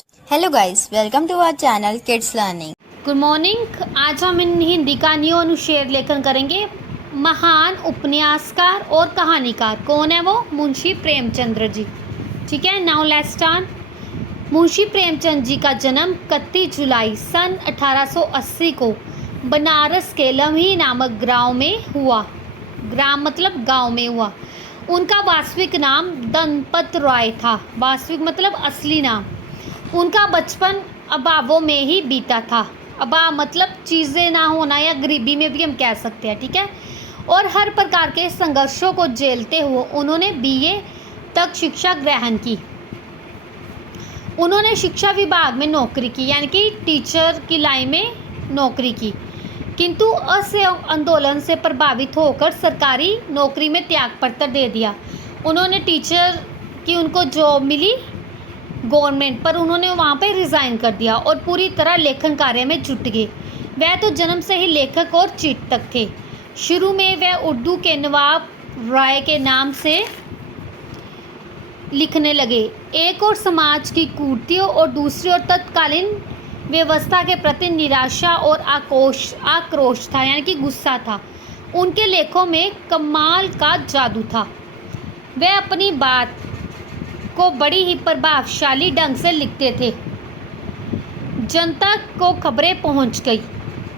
Hello guys, welcome to our channel kids learning. Good morning. आज हम इन हिंदी का new अनुच्छेद लेखन करेंगे। महान उपन्यासकार और कहानीकार कौन है? वो मुंशी प्रेमचंद्र जी। ठीक है, now let's start. Munshi Premchand ji का जन्म 31 जुलाई सन 1880 को बनारस के लम्ही नामक गांव में हुआ। ग्राम मतलब गांव में हुआ। उनका वास्तविक नाम दनपत राय था। वास्तविक मतलब असली नाम। उनका बचपन अभावों में ही बीता था। अभाव मतलब चीज़ें ना होना, या गरीबी में भी हम कह सकते हैं। ठीक है, और हर प्रकार के संघर्षों को झेलते हुए उन्होंने बीए तक शिक्षा ग्रहण की। उन्होंने शिक्षा विभाग में नौकरी की, यानी कि टीचर की लाइन में नौकरी की, किंतु असहयोग आंदोलन से प्रभावित होकर सरकारी नौकरी में त्यागपत्र दे दिया। उन्होंने टीचर की उनको जॉब मिली गवर्नमेंट, पर उन्होंने वहाँ पे रिज़ाइन कर दिया और पूरी तरह लेखन कार्य में जुट गए। वह तो जन्म से ही लेखक और चिंतक थे। शुरू में वह उर्दू के नवाब राय के नाम से लिखने लगे। एक और समाज की कुरीतियों और दूसरी ओर तत्कालीन व्यवस्था के प्रति निराशा और आक्रोश था, यानी कि गुस्सा था। उनके लेखों में कमाल का जादू था। वह अपनी बात को बड़ी ही प्रभावशाली ढंग से लिखते थे। जनता को खबरें पहुंच गई।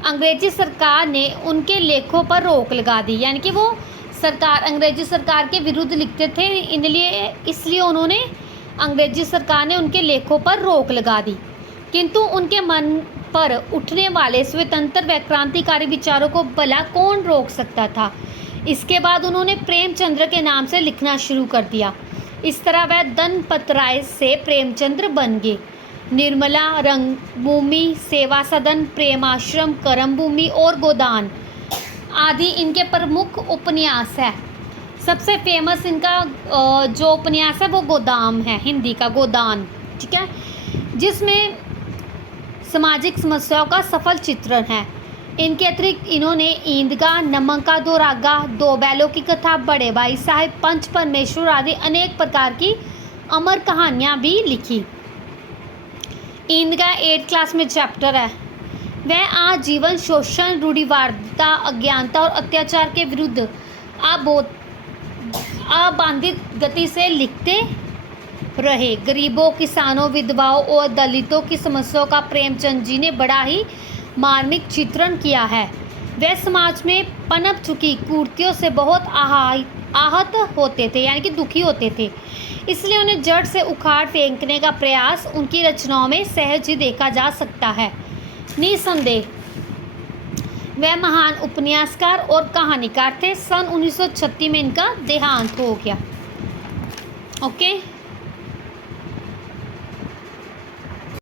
अंग्रेजी सरकार ने उनके लेखों पर रोक लगा दी, यानी कि वो अंग्रेजी सरकार के विरुद्ध लिखते थे, इसलिए उन्होंने अंग्रेजी सरकार ने उनके लेखों पर रोक लगा दी। किंतु उनके मन पर उठने वाले स्वतंत्र व क्रांतिकारी विचारों को भला कौन रोक सकता था। इसके बाद उन्होंने प्रेमचंद्र के नाम से लिखना शुरू कर दिया। इस तरह वह दनपत राय से प्रेमचंद्र बन गए। निर्मला, रंगभूमि, सेवा सदन, प्रेमाश्रम, कर्मभूमि और गोदान आदि इनके प्रमुख उपन्यास है। सबसे फेमस इनका जो उपन्यास है वो गोदाम है, हिंदी का गोदान। ठीक है, जिसमें सामाजिक समस्याओं का सफल चित्रण है। इनके अतिरिक्त इन्होंने ईदगाह, नमक का दो रागा, दो बैलों की कथा, बड़े भाई साहब, पंच परमेश्वर आदि अनेक प्रकार की अमर कहानियाँ भी लिखी। ईदगाह 8th क्लास में चैप्टर है। वह आजीवन शोषण, रूढ़िवादिता, अज्ञानता और अत्याचार के विरुद्ध अबाधित गति से लिखते रहे। गरीबों, किसानों, विधवाओं और दलितों की समस्याओं का प्रेमचंद जी ने बड़ा ही मार्मिक चित्रण किया है। वे समाज में पनप चुकी कुरीतियों से बहुत आहत होते थे, यानी कि दुखी होते थे। इसलिए उन्हें जड़ से उखाड़ फेंकने का प्रयास उनकी रचनाओं में सहज ही देखा जा सकता है। निसंदेह वह महान उपन्यासकार और कहानीकार थे। सन 1936 में इनका देहांत हो गया। ओके।